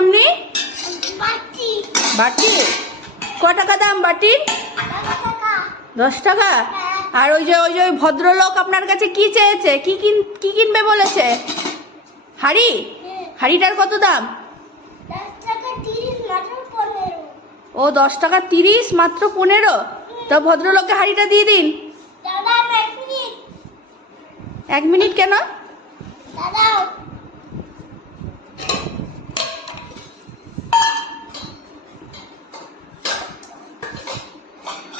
আপনি বাটি ক টাকা দাম বাটির? 10 টাকা। আর ওই যে ওই ভদ্রলোক আপনার কাছে কি চেয়েছে, কি কিনবে বলেছে? হাড়ি? হাড়িটার কত দাম? ও 10 টাকা 30, মাত্র 15। তো ভদ্রলোককে হাড়িটা দিয়ে দিন। 1 মিনিট কেন?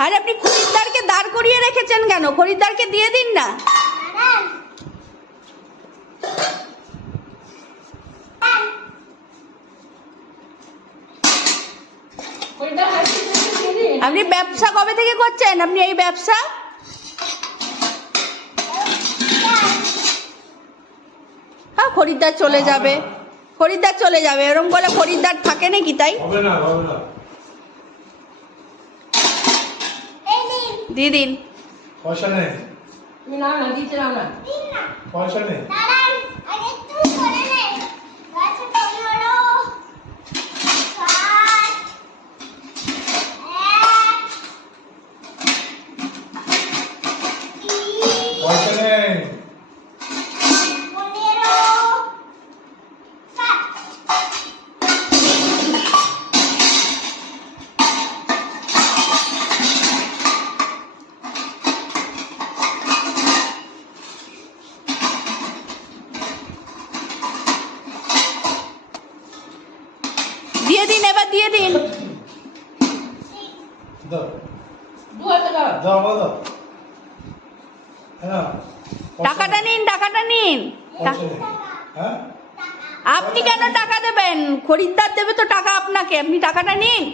আরে আপনি খরিদ্দারকে দাঁড় করিয়ে রেখেছেন কেন? খরিদ্দারকে দিয়ে দিন না। আপনি ব্যবসা কবে থেকে করছেন? আপনি এই ব্যবসা হ্যাঁ, খরিদ্দার চলে যাবে, খরিদ্দার চলে যাবে, এরকম বলে খরিদ্দার থাকে নাকি? তাই দিয়ে দিন। পয়সা নেই, পয়সা নেই। পয়সা নেই। দিয়ে দিন, এবার দিয়ে দিন। দাও, দাও, দাও। হ্যাঁ, টাকাটা নিন, টাকাটা নিন। হ্যাঁ, আপনি কেন টাকা দেবেন? খরিদ্দার দেবে তো টাকা আপনাকে, আপনি টাকাটা নিন।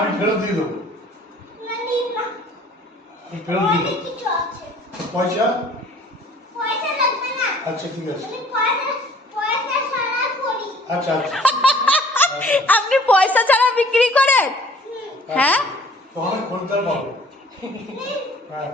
আমি ফেরত দিয়ে দেবো। আমি ফেরত দিয়ে দেবো। পয়সা? আচ্ছা, ঠিক আছে। আচ্ছা, আচ্ছা। আপনি পয়সা ছাড়া বিক্রি করেন? হ্যাঁ, তখন খরিদ্দার পাবো। হ্যাঁ।